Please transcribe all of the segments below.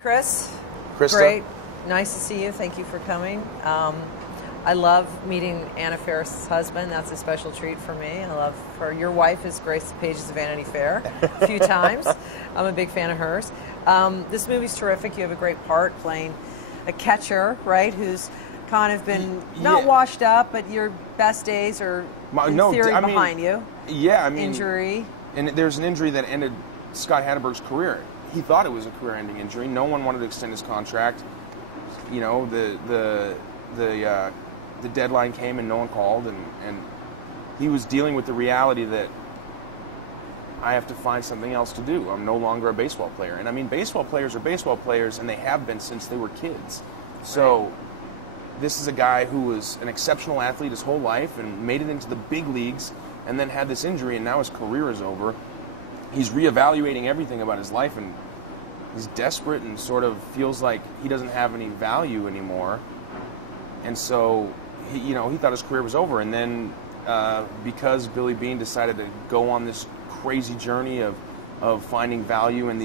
Chris, Krista. great. Nice to see you. Thank you for coming. I love meeting Anna Faris's husband. That's a special treat for me. I love her. Your wife has graced the pages of Vanity Fair a few times. I'm a big fan of hers. This movie's terrific. You have a great part playing a catcher, right, who's kind of been not washed up, but your best days are in theory behind you. Yeah, I mean, injury. And there's an injury that ended Scott Hatteberg's career. He thought it was a career-ending injury. No one wanted to extend his contract. You know, the deadline came and no one called, and he was dealing with the reality that I have to find something else to do. I'm no longer a baseball player. And I mean, baseball players are baseball players, and they have been since they were kids. So this is a guy who was an exceptional athlete his whole life and made it into the big leagues and then had this injury, and now his career is over. He's reevaluating everything about his life, and he's desperate and sort of feels like he doesn't have any value anymore. And so, he thought his career was over. And then because Billy Beane decided to go on this crazy journey of finding value in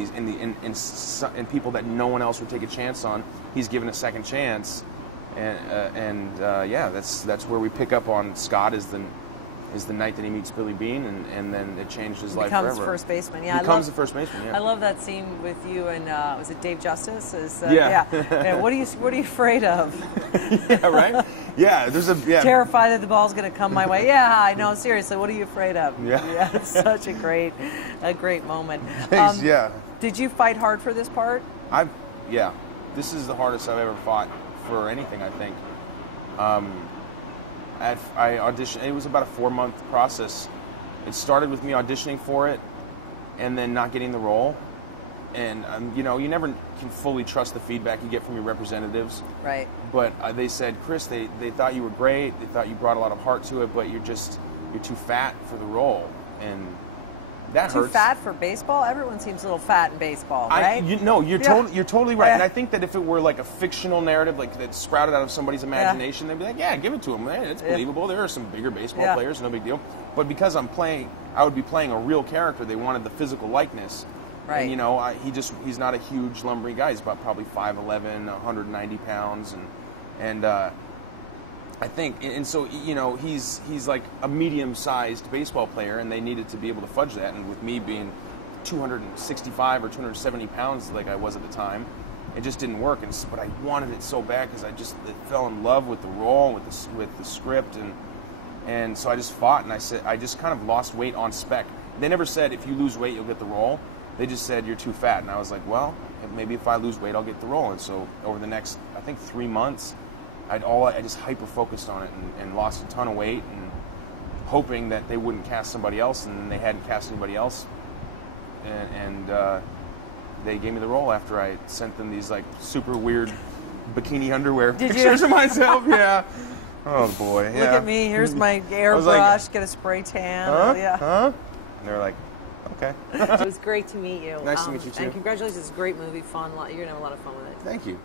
people that no one else would take a chance on, he's given a second chance. And that's where we pick up on Scott is the night that he meets Billy Beane, and then it changed his life forever. Becomes first baseman. Yeah, becomes the first baseman. Yeah. I love that scene with you and was it Dave Justice? Yeah. What are you afraid of? Yeah, right. Yeah, Terrified that the ball's going to come my way. Yeah, I know. Seriously, what are you afraid of? Yeah. It's such a great moment. Thanks, yeah. Did you fight hard for this part? Yeah. This is the hardest I've ever fought for anything, I think. I auditioned. It was about a 4-month process. It started with me auditioning for it, and then not getting the role. And you never can fully trust the feedback you get from your representatives. Right. But they said, Chris, they thought you were great. They thought you brought a lot of heart to it, but you're too fat for the role, and that hurts. Too fat for baseball? Everyone seems a little fat in baseball, right? You're totally right. And I think that if it were like a fictional narrative, like that sprouted out of somebody's imagination, they'd be like, yeah, give it to him. Man, it's believable. There are some bigger baseball players, no big deal. But because I would be playing a real character, they wanted the physical likeness. Right. And he's not a huge lumbering guy. He's about probably 5'11", 190 pounds, and I think, and so he's like a medium-sized baseball player, and they needed to be able to fudge that. And with me being 265 or 270 pounds, like I was at the time, it just didn't work. But I wanted it so bad because I fell in love with the role, with the script, and so I just fought. And I just kind of lost weight on spec. They never said if you lose weight you'll get the role. They just said you're too fat, and I was like, well, maybe if I lose weight I'll get the role. And so over the next, I think, 3 months. I just hyper-focused on it and lost a ton of weight, and hoping that they wouldn't cast somebody else, and they hadn't cast anybody else. And they gave me the role after I sent them these like super weird bikini underwear pictures of myself. Yeah. Oh boy. Yeah. Look at me. Here's my airbrush. Get a spray tan. Huh? Yeah. Huh? And they're like, okay. It was great to meet you. Nice to meet you too. And congratulations. It's a great movie. Fun. You're gonna have a lot of fun with it. Thank you.